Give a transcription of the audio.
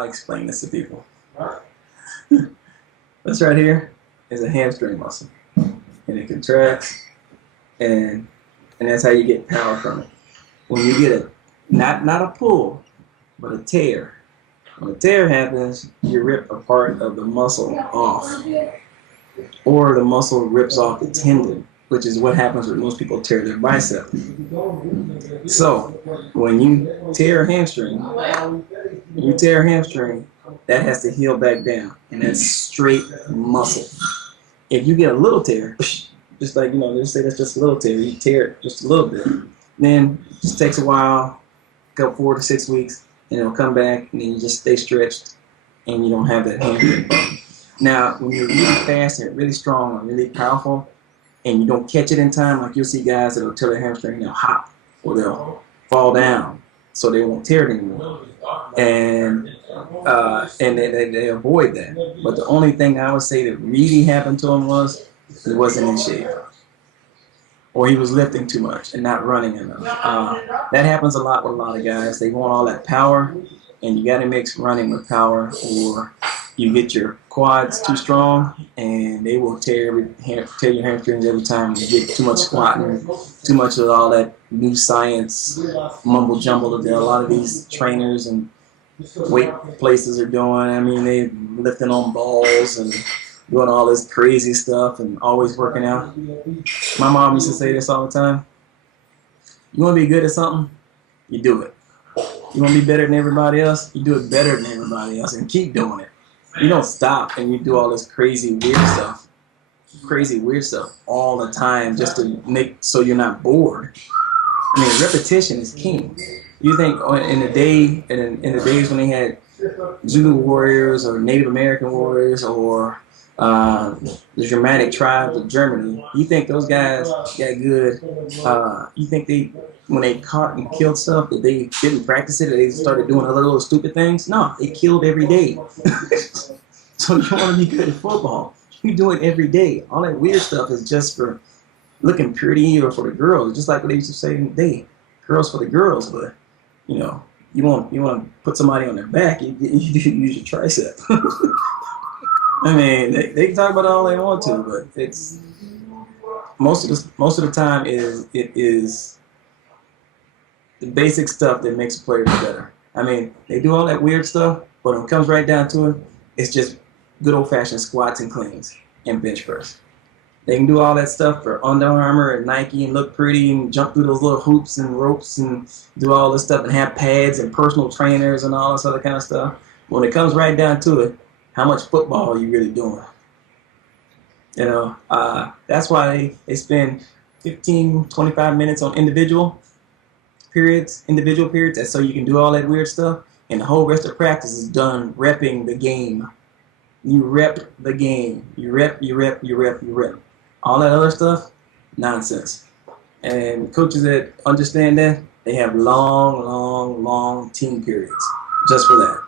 I'll explain this to people. This right here is a hamstring muscle, and it contracts, and that's how you get power from it. When you get a not a pull, but a tear. When a tear happens, you rip a part of the muscle off, or the muscle rips off the tendon, which is what happens when most people tear their bicep. So when you tear a hamstring, that has to heal back down, and that's straight muscle. If you get a little tear, just like, just say that's just a little tear, you tear it just a little bit, then it just takes a while, go 4 to 6 weeks, and it'll come back, and then you just stay stretched, and you don't have that hamstring problem. Now, when you're really fast and really strong and really powerful, and you don't catch it in time, like you'll see guys that'll tear their hamstring, they'll hop, or they'll fall down, so they won't tear it anymore. And they avoid that. But the only thing I would say that really happened to him was he wasn't in shape, or he was lifting too much and not running enough. That happens a lot with a lot of guys. They want all that power, and you got to mix running with power, or you get your quads too strong, and they will tear your hamstrings every time. You get too much squatting, too much of all that new science mumble jumble that a lot of these trainers and weight places are doing. I mean, they lifting on balls and doing all this crazy stuff and always working out. My mom used to say this all the time: you want to be good at something, you do it. You want to be better than everybody else, you do it better than everybody else, and keep doing it. You don't stop and you do all this crazy weird stuff all the time just to make so you're not bored. I mean, repetition is king. You think in the days when they had Zulu warriors or Native American warriors or the Germanic tribes of Germany, you think those guys got good? You think when they caught and killed stuff, that they didn't practice it, that they started doing other little stupid things? No, they killed every day. So you want to be good at football, you do it every day. All that weird stuff is just for looking pretty or for the girls. Just like what they used to say in the day, girls for the girls. But you want to put somebody on their back, you use your tricep. I mean, they can talk about it all they want to, but it's most of the time it is the basic stuff that makes players better. I mean, they do all that weird stuff, but when it comes right down to it, it's just good old-fashioned squats and cleans and bench press. They can do all that stuff for Under Armour and Nike and look pretty and jump through those little hoops and ropes and do all this stuff and have pads and personal trainers and all this other kind of stuff. When it comes right down to it, how much football are you really doing? That's why they spend 15, 25 minutes on individual periods. That's so you can do all that weird stuff. And the whole rest of practice is done repping the game. You rep the game. You rep. All that other stuff, nonsense. And coaches that understand that, they have long team periods just for that.